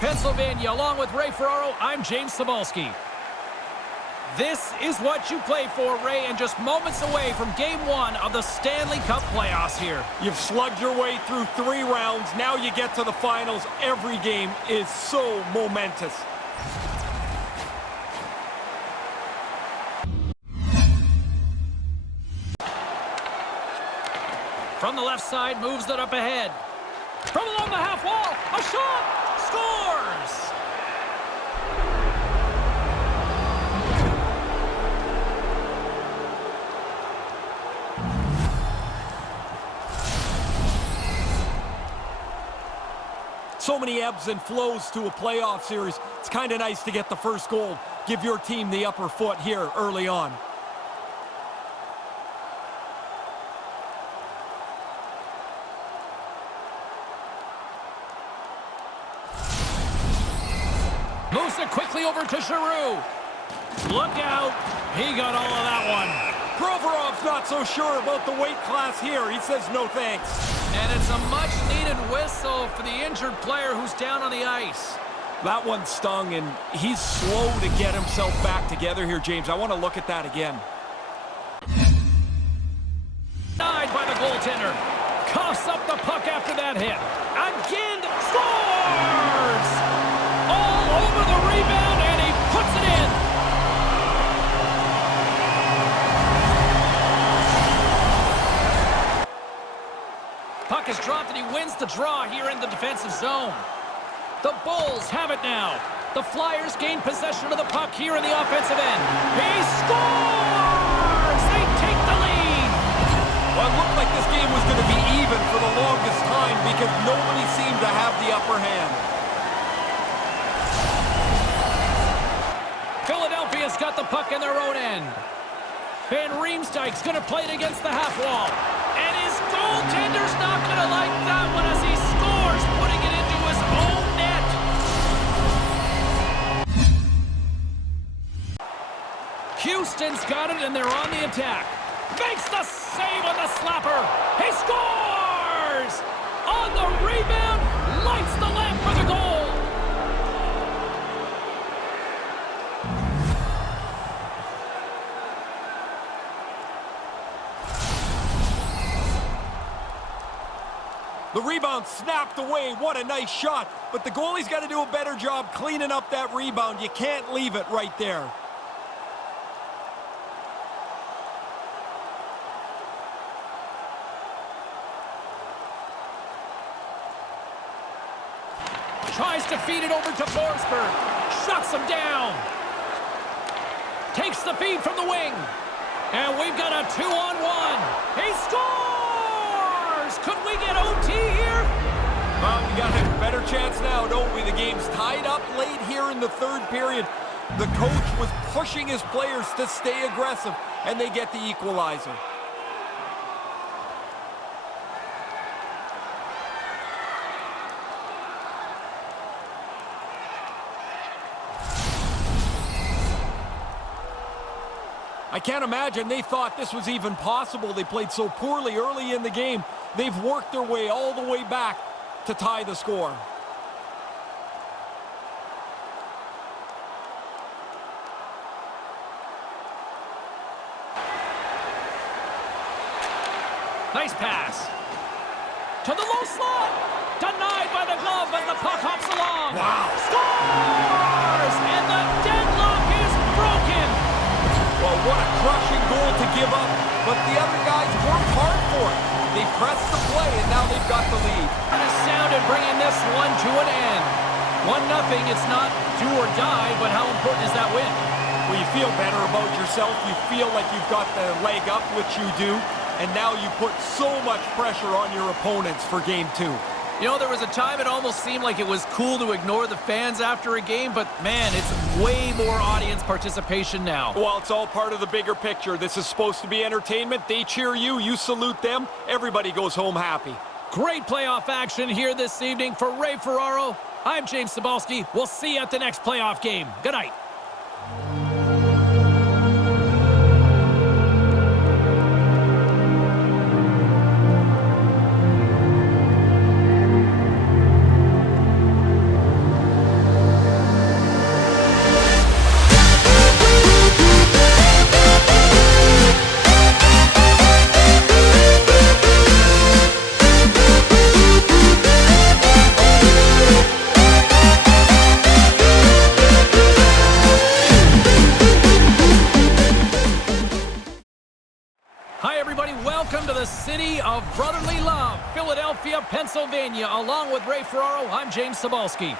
Pennsylvania. Along with Ray Ferraro, I'm James Cybulski. This is what you play for, Ray, and just moments away from Game 1 of the Stanley Cup playoffs here. You've slugged your way through 3 rounds. Now you get to the finals. Every game is so momentous. From the left side, moves it up ahead. From along the half wall, a shot! Scores! So many ebbs and flows to a playoff series. It's kind of nice to get the first goal. Give your team the upper foot here early on. Moves it quickly over to Giroux. Look out. He got all of that one. Provorov's not so sure about the weight class here. He says no thanks. And it's a much-needed whistle for the injured player who's down on the ice. That one stung, and he's slow to get himself back together here, James. I want to look at that again. Denied by the goaltender. Coughs up the puck after that hit. Again, scores! All over the rebound, and he puts it in. Puck is dropped, and he wins the draw here in the defensive zone. The Bulls have it now. The Flyers gain possession of the puck here in the offensive end. He scores! They take the lead. Well, it looked like this game was going to be even for the longest time because nobody seemed to have the upper hand. Philadelphia's got the puck in their own end. Van Riemsdyk's going to play it against the half wall. And his goaltender's not going to like that one as he scores, putting it into his own net. Houston's got it, and they're on the attack. Makes the save on the slapper. He scores! On the rebound, lights the lamp for the goal. The rebound snapped away. What a nice shot. But the goalie's got to do a better job cleaning up that rebound. You can't leave it right there. Tries to feed it over to Forsberg. Shuts him down. Takes the feed from the wing. And we've got a 2-on-1. He scores! Well, we got a better chance now, don't we? The game's tied up late here in the third period. The coach was pushing his players to stay aggressive, and they get the equalizer. I can't imagine they thought this was even possible. They played so poorly early in the game. They've worked their way all the way back to tie the score. Nice pass. To the low slot. Denied by the glove as the puck hops along. Wow. Scores! And the deadlock is broken. Well, what a crushing goal to give up. But the other guys worked hard for it. They pressed the play, and now they've got the lead. And a sound in bringing this one to an end. 1-0. It's not do or die, but how important is that win? Well, you feel better about yourself. You feel like you've got the leg up, which you do. And now you put so much pressure on your opponents for Game 2. You know, there was a time it almost seemed like it was cool to ignore the fans after a game, but man, it's way more audience participation now. Well, it's all part of the bigger picture. This is supposed to be entertainment. They cheer you, you salute them. Everybody goes home happy. Great playoff action here this evening for Ray Ferraro. I'm James Cybulski. We'll see you at the next playoff game. Good night. Welcome to the city of brotherly love, Philadelphia, Pennsylvania. Along with Ray Ferraro, I'm James Cybulski.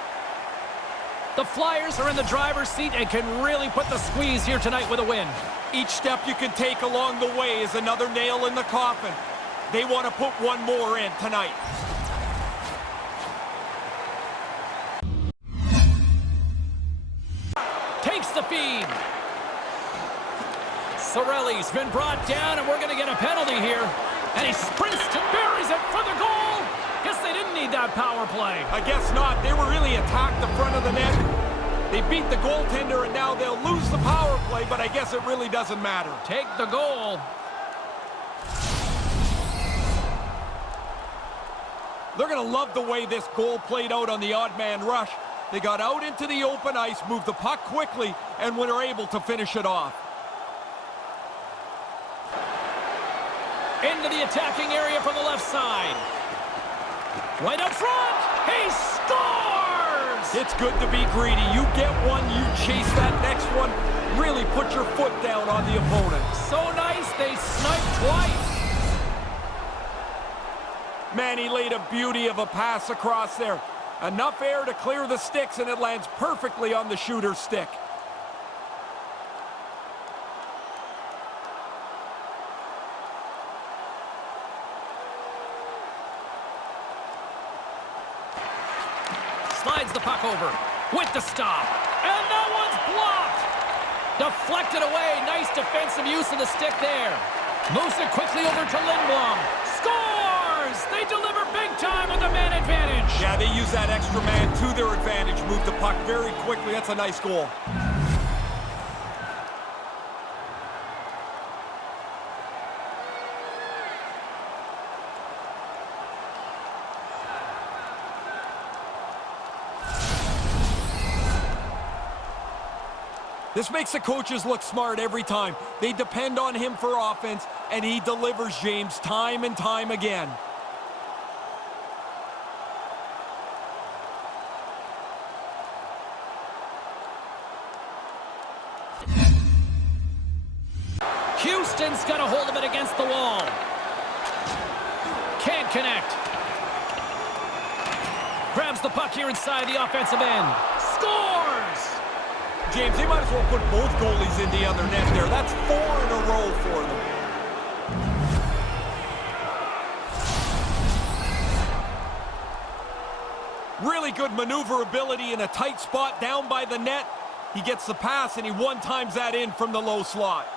The Flyers are in the driver's seat and can really put the squeeze here tonight with a win. Each step you can take along the way is another nail in the coffin. They want to put one more in tonight. Takes the feed. Sorelli's been brought down, and we're going to get a penalty here. And he sprints and buries it for the goal. Guess they didn't need that power play. I guess not. They were really attacked the front of the net. They beat the goaltender, and now they'll lose the power play, but I guess it really doesn't matter. Take the goal. They're going to love the way this goal played out on the odd man rush. They got out into the open ice, moved the puck quickly, and were able to finish it off. Into the attacking area from the left side. Right up front. He scores! It's good to be greedy. You get one, you chase that next one. Really put your foot down on the opponent. So nice, they sniped twice. Man, he laid a beauty of a pass across there. Enough air to clear the sticks, and it lands perfectly on the shooter's stick. Slides the puck over with the stop. And that one's blocked. Deflected away. Nice defensive use of the stick there. Moves it quickly over to Lindblom. Scores! They deliver big time with the man advantage. Yeah, they use that extra man to their advantage. Move the puck very quickly. That's a nice goal. This makes the coaches look smart every time. They depend on him for offense, and he delivers, James, time and time again. Houston's got a hold of it against the wall. Can't connect. Grabs the puck here inside the offensive end. Scores! James, they might as well put both goalies in the other net there. That's 4 in a row for them. Really good maneuverability in a tight spot down by the net. He gets the pass, and he one-times that in from the low slot.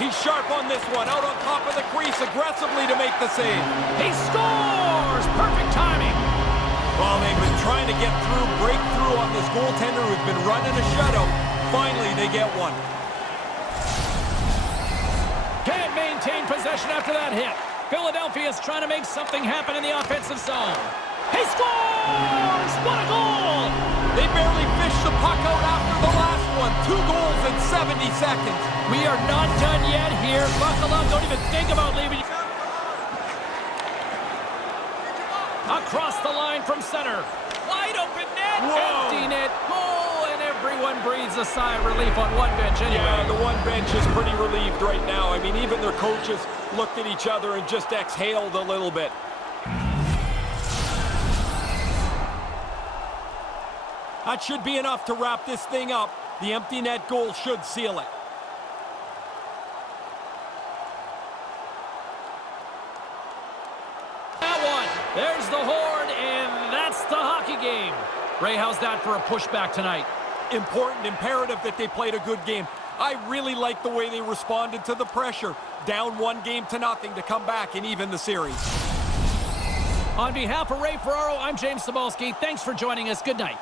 He's sharp on this one, out on top of the crease aggressively to make the save. He scores! Perfect timing. Well, they've been trying to get through, break through on this goaltender who's been running a shutout. Finally, they get one. Can't maintain possession after that hit. Philadelphia's trying to make something happen in the offensive zone. He scores! What a goal! They barely fished the puck out after the last one. 2 goals in 70 seconds. We are not done yet here. Buckle up. Don't even think about leaving. Across the line from center. Wide open net. Whoa. Empty net. Goal. And everyone breathes a sigh of relief on one bench anyway. Yeah, the one bench is pretty relieved right now. I mean, even their coaches looked at each other and just exhaled a little bit. That should be enough to wrap this thing up. The empty net goal should seal it. That one. There's the horn, and that's the hockey game. Ray, how's that for a pushback tonight? Important, imperative that they played a good game. I really like the way they responded to the pressure. Down 1-0 to come back and even the series. On behalf of Ray Ferraro, I'm James Cybulski. Thanks for joining us. Good night.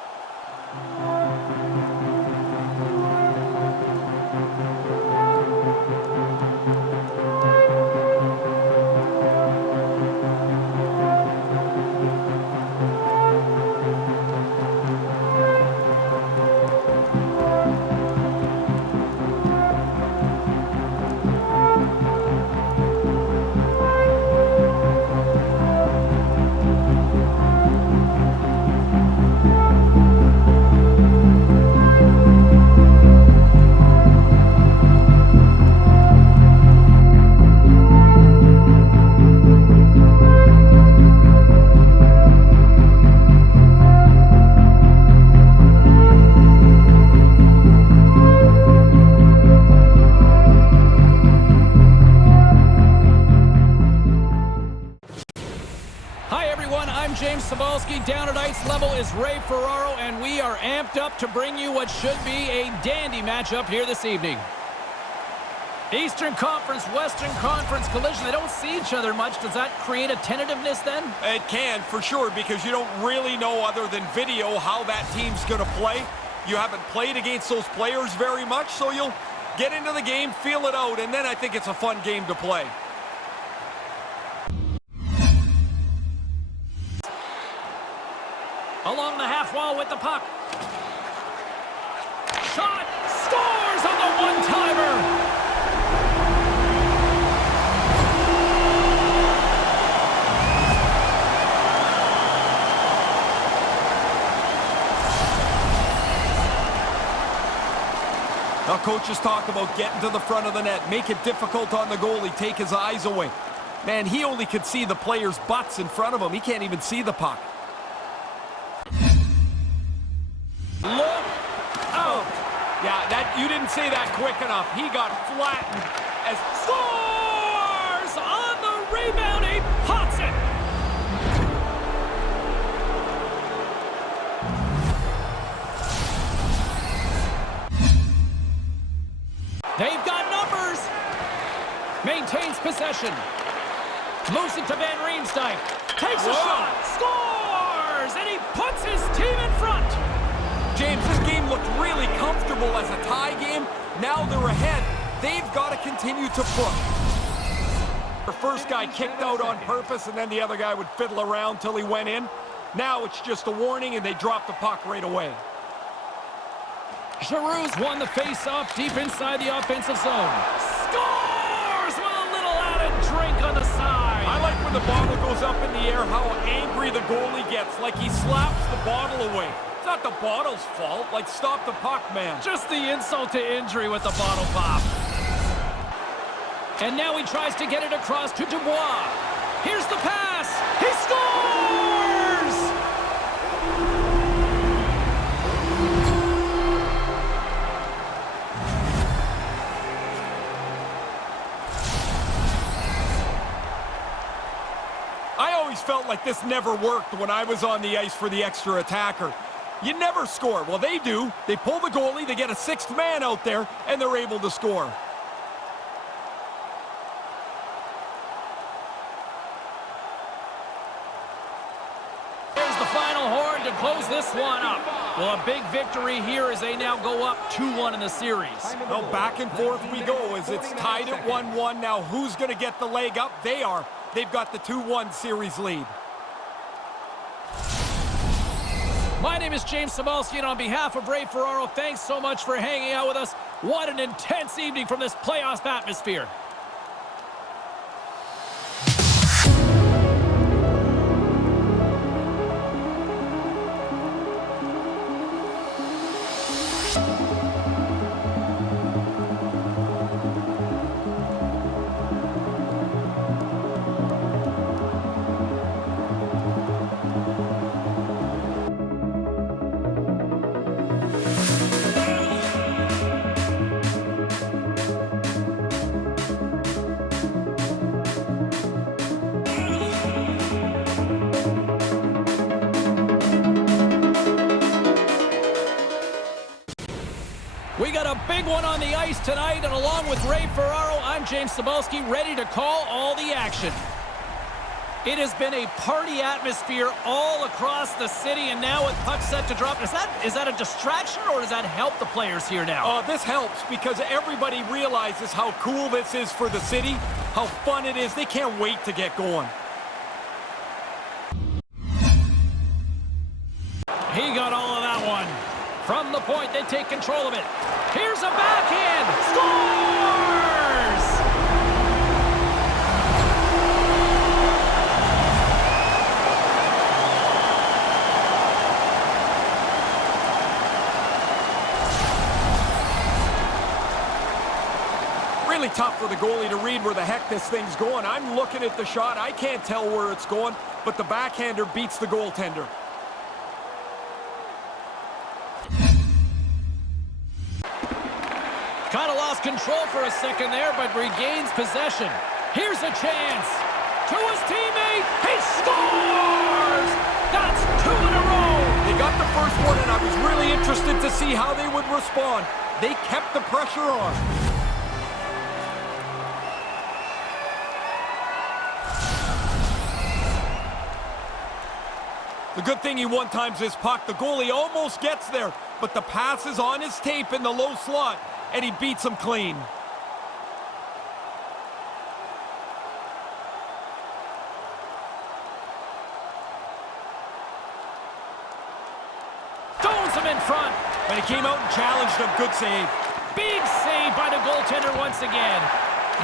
Down at ice level is Ray Ferraro, and we are amped up to bring you what should be a dandy matchup here this evening. Eastern Conference, Western Conference collision. They don't see each other much. Does that create a tentativeness then? It can, for sure, because you don't really know other than video how that team's going to play. You haven't played against those players very much, so you'll get into the game, feel it out, and then I think it's a fun game to play. Along the half wall with the puck. Shot! Scores on the one-timer! Now coaches talk about getting to the front of the net, make it difficult on the goalie, take his eyes away. Man, he only could see the players' butts in front of him. He can't even see the puck. Look out! Yeah, you didn't say that quick enough. He got flattened as Scores! On the rebound, he pots it! They've got numbers! Maintains possession. Moves it to Van Riemsdyk. Takes a shot! Scores! And he puts his team in front! James, this game looked really comfortable as a tie game. Now they're ahead. They've got to continue to push. The first guy kicked out on purpose, and then the other guy would fiddle around till he went in. Now it's just a warning, and they drop the puck right away. Giroux's won the face-off deep inside the offensive zone. Scores with a little added drink on the side. I like when the bottle goes up in the air, how angry the goalie gets, like he slaps the bottle away. It's not the bottle's fault. Like, stop the puck, man. Just the insult to injury with the bottle pop. And now he tries to get it across to Dubois. Here's the pass. He scores! felt like this never worked when I was on the ice for the extra attacker. You never score. Well, they do. They pull the goalie, they get a sixth man out there, and they're able to score. There's the final horn to close this one up. Well, a big victory here as they now go up 2-1 in the series. Well, back and forth we go as it's tied at 1-1. Now, who's going to get the leg up? They are. They've got the 2-1 series lead. My name is James Cybulski, and on behalf of Ray Ferraro, thanks so much for hanging out with us. What an intense evening from this playoff atmosphere. We got a big one on the ice tonight, and along with Ray Ferraro, I'm James Cybulski, ready to call all the action. It has been a party atmosphere all across the city, and now with puck set to drop, is that a distraction, or does that help the players here now? This helps because everybody realizes how cool this is for the city, how fun it is. They can't wait to get going. He got all of that one. From the point, they take control of it. Here's a backhand. Scores! Really tough for the goalie to read where the heck this thing's going. I'm looking at the shot. I can't tell where it's going, but the backhander beats the goaltender. Kind of lost control for a second there, but regains possession. Here's a chance. To his teammate. He scores! That's 2 in a row. They got the first one, and I was really interested to see how they would respond. They kept the pressure on. The good thing he one-times this puck. The goalie almost gets there, but the pass is on his tape in the low slot, and he beats him clean. Stones him in front. But he came out and challenged him. Good save. Big save by the goaltender once again.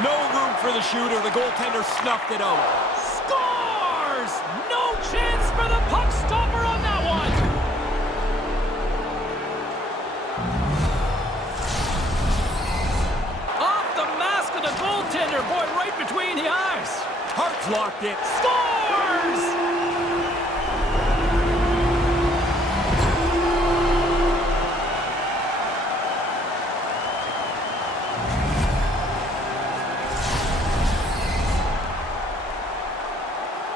No room for the shooter. The goaltender snuffed it out. Scores! No chance for the puck stopper on that one. Off the mask of the goaltender. Boy, right between the eyes. Hart's locked it. Scores!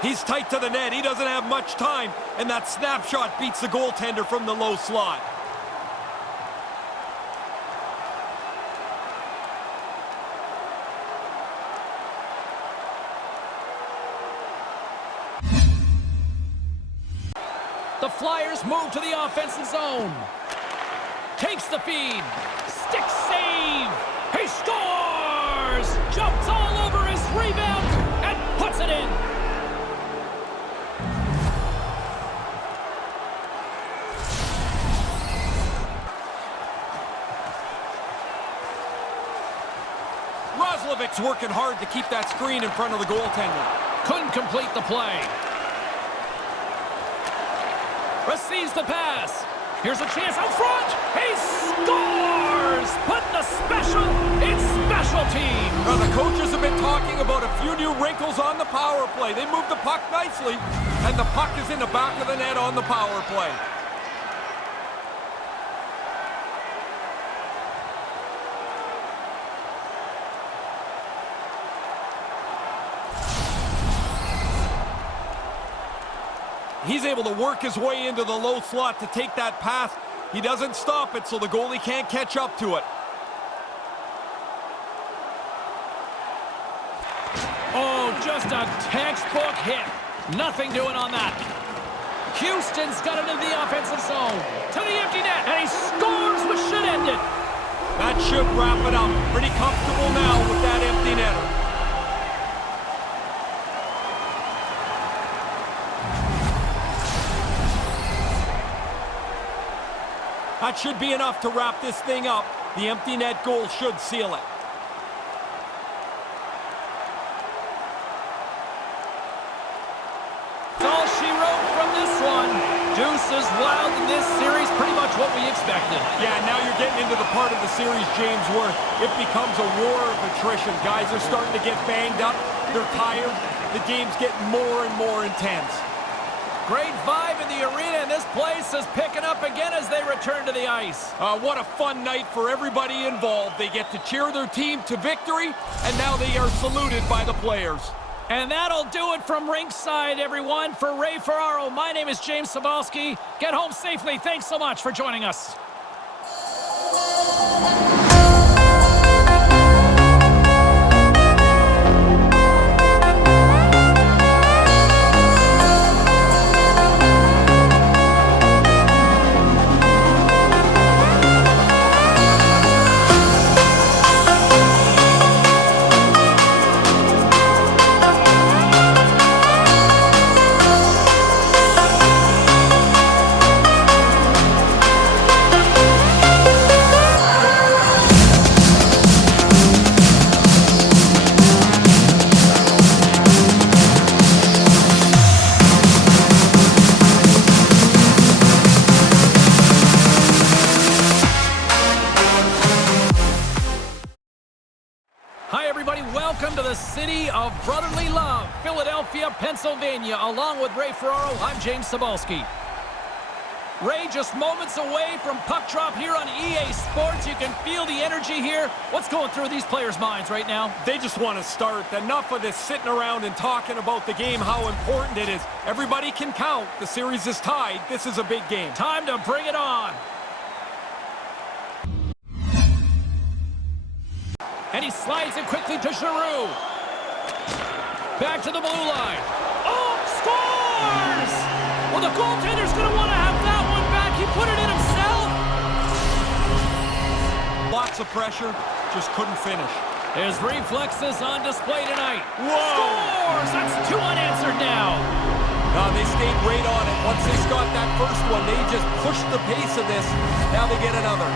He's tight to the net. He doesn't have much time, and that snapshot beats the goaltender from the low slot. The Flyers move to the offensive zone. Takes the feed. Stick save. He scores! Jumps all over his rebound and puts it in. Roslovic's working hard to keep that screen in front of the goaltender. Couldn't complete the play. Receives the pass. Here's a chance out front. He scores! Putting the special in special teams. Now, the coaches have been talking about a few new wrinkles on the power play. They moved the puck nicely, and the puck is in the back of the net on the power play. He's able to work his way into the low slot to take that pass. He doesn't stop it, so the goalie can't catch up to it. Oh, just a textbook hit. Nothing doing on that. Houston's got it into the offensive zone. To the empty net, and he scores, which should end it. That should wrap it up. Pretty comfortable now with that empty netter. That should be enough to wrap this thing up. The empty net goal should seal it. That's all she wrote from this one. Deuces wild in this series, pretty much what we expected. Yeah, now you're getting into the part of the series, James, where it becomes a war of attrition. Guys are starting to get banged up. They're tired. The game's getting more and more intense. Great vibe in the arena, and this place is picking up again as they return to the ice. What a fun night for everybody involved. They get to cheer their team to victory, and now they are saluted by the players. And that'll do it from ringside, everyone. For Ray Ferraro, my name is James Cybulski. Get home safely. Thanks so much for joining us. Hi, everybody. Welcome to the city of brotherly love, Philadelphia, Pennsylvania. Along with Ray Ferraro, I'm James Cybulski. Ray, just moments away from puck drop here on EA Sports. You can feel the energy here. What's going through these players' minds right now? They just want to start. Enough of this sitting around and talking about the game, how important it is. Everybody can count. The series is tied. This is a big game. Time to bring it on. And he slides it quickly to Giroux. Back to the blue line. Oh, scores! Well, the goaltender's going to want to have that one back. He put it in himself. Lots of pressure, just couldn't finish. His reflexes on display tonight. Whoa! Scores! That's two unanswered now. They stayed right on it. Once they got that first one, they just pushed the pace of this. Now they get another.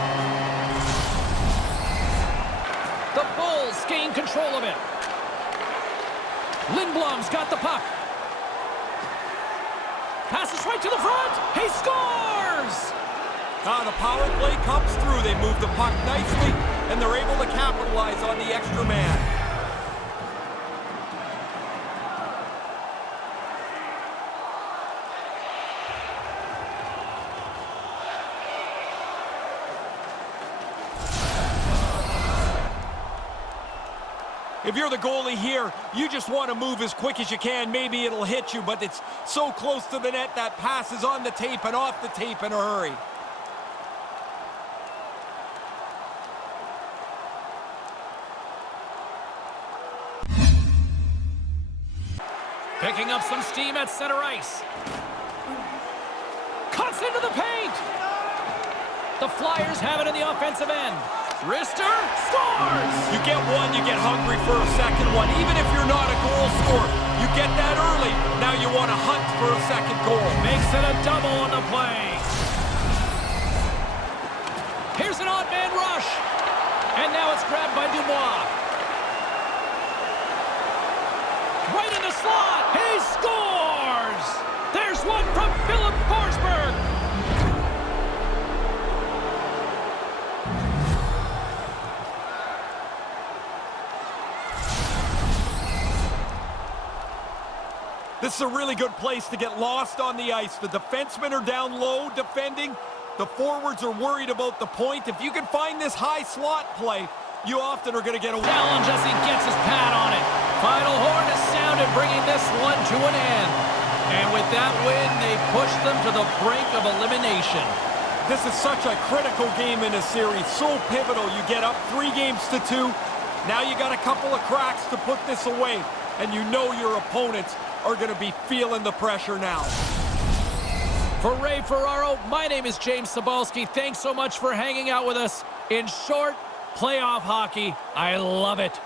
The Bulls gain control of it. Lindblom's got the puck. Passes right to the front. He scores! The power play comes through. They move the puck nicely, and they're able to capitalize on the extra man. If you're the goalie here, you just want to move as quick as you can. Maybe it'll hit you, but it's so close to the net that pass is on the tape and off the tape in a hurry. Picking up some steam at center ice. Cuts into the paint. The Flyers have it in the offensive end. Wrister scores! You get one, you get hungry for a second one. Even if you're not a goal scorer, you get that early. Now you want to hunt for a second goal. Makes it a double on the play. Here's an odd man rush. And now it's grabbed by Dubois. Right in the slot. He scores! There's one from Philip Forsberg. This is a really good place to get lost on the ice. The defensemen are down low defending. The forwards are worried about the point. If you can find this high slot play, you often are going to get a challenge as he gets his pad on it. Final horn is sounded, bringing this one to an end. And with that win, they push them to the brink of elimination. This is such a critical game in a series, so pivotal. You get up 3-2. Now you got a couple of cracks to put this away, and you know your opponents are going to be feeling the pressure now. For Ray Ferraro, my name is James Cybulski. Thanks so much for hanging out with us. In short, playoff hockey, I love it.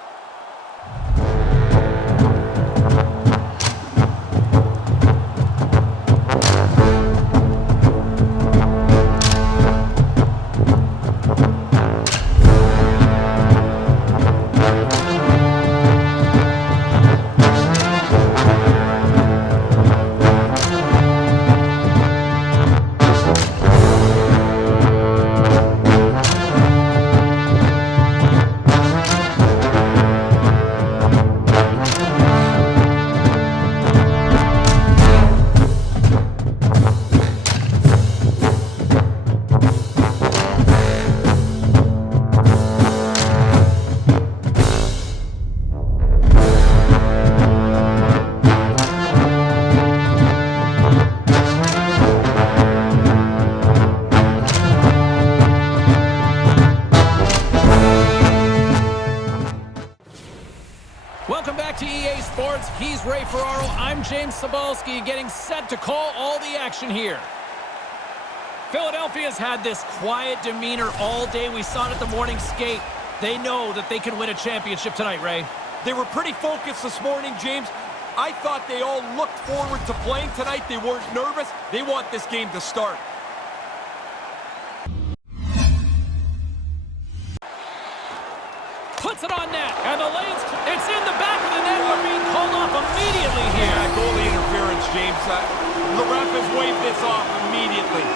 Welcome back to EA Sports. He's Ray Ferraro. I'm James Cybulski, getting set to call all the action here. Philadelphia's had this quiet demeanor all day. We saw it at the morning skate. They know that they can win a championship tonight, Ray. They were pretty focused this morning, James. I thought they all looked forward to playing tonight. They weren't nervous. They want this game to start. Puts it on net, and the lane's, it's in the back of the net. We're being called off immediately here. Yeah, goalie interference, James. The ref has waved this off immediately.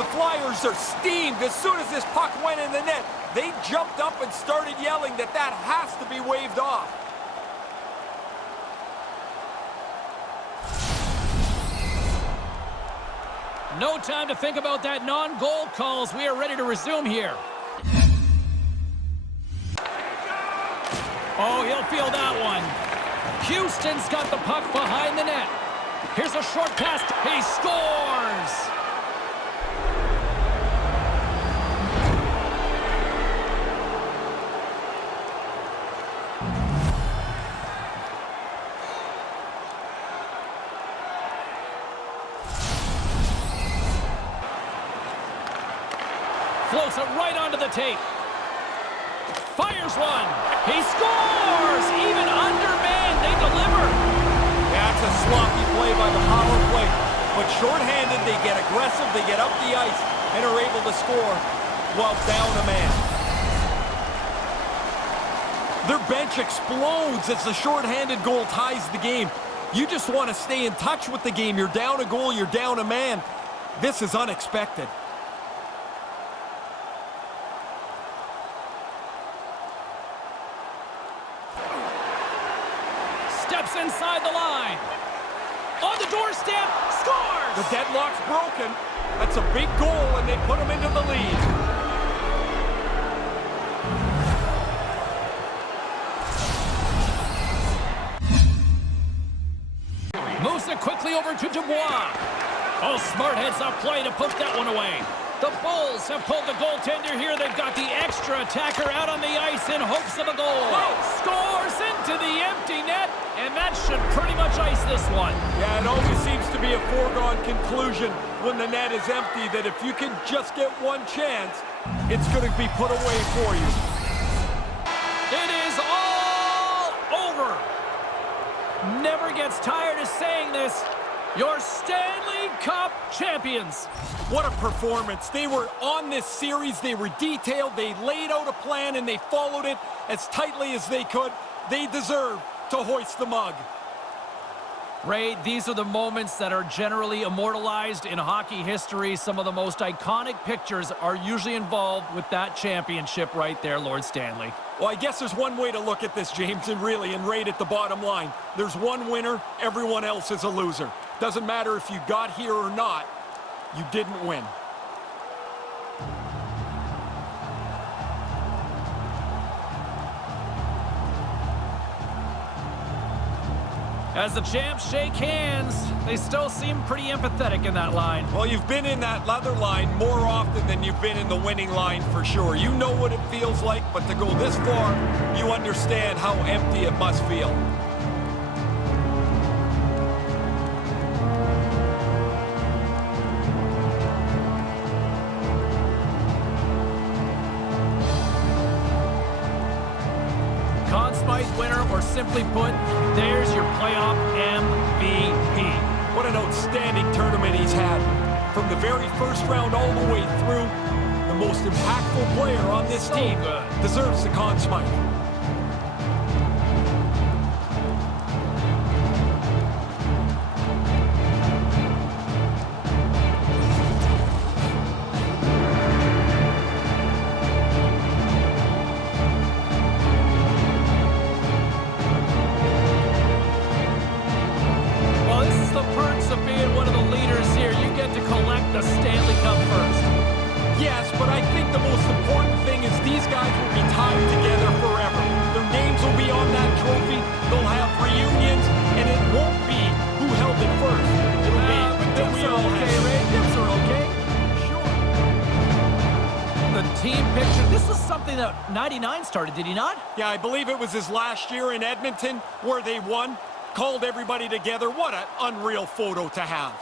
The Flyers are steamed. As soon as this puck went in the net, they jumped up and started yelling that has to be waved off. No time to think about that non-goal calls. We are ready to resume here. Oh, he'll feel that one. Houston's got the puck behind the net. Here's a short pass. He scores! Floats it right onto the tape. Fires one. He scores! Even undermanned, they deliver. Yeah, it's a sloppy play by the power play. But shorthanded, they get aggressive, they get up the ice, and are able to score while down a man. Their bench explodes as the shorthanded goal ties the game. You just want to stay in touch with the game. You're down a goal, you're down a man. This is unexpected. Steps inside the line. On the doorstep, scores! The deadlock's broken. That's a big goal, and they put him into the lead. Moves it quickly over to Dubois. Oh, smart heads-up play to put that one away. The Bulls have pulled the goaltender here. They've got the extra attacker out on the ice in hopes of a goal. Scores into the empty net, and that should pretty much ice this one. Yeah, it always seems to be a foregone conclusion when the net is empty that if you can just get one chance, it's going to be put away for you. It is all over. Never gets tired of saying this. Your Stanley Cup champions. What a performance. They were on this series. They were detailed. They laid out a plan, and they followed it as tightly as they could. They deserve to hoist the mug. Ray, these are the moments that are generally immortalized in hockey history. Some of the most iconic pictures are usually involved with that championship right there, Lord Stanley. Well, I guess there's one way to look at this, James, and rate at the bottom line. There's one winner, everyone else is a loser. Doesn't matter if you got here or not, you didn't win. As the champs shake hands, they still seem pretty empathetic in that line. Well, you've been in that leather line more often than you've been in the winning line for sure. You know what it feels like, but to go this far, you understand how empty it must feel. Winner, or simply put, there's your playoff MVP. What an outstanding tournament he's had. From the very first round all the way through, the most impactful player on this team deserves the Conn Smythe. The Stanley Cup first. Yes, but I think the most important thing is these guys will be tied together forever. Their names will be on that trophy. They'll have reunions, and it won't be who held it first. It'll be that we all okay, Ray. Dips are okay. Sure. The team picture. This was something that 99 started, did he not? Yeah, I believe it was his last year in Edmonton where they won, called everybody together. What an unreal photo to have.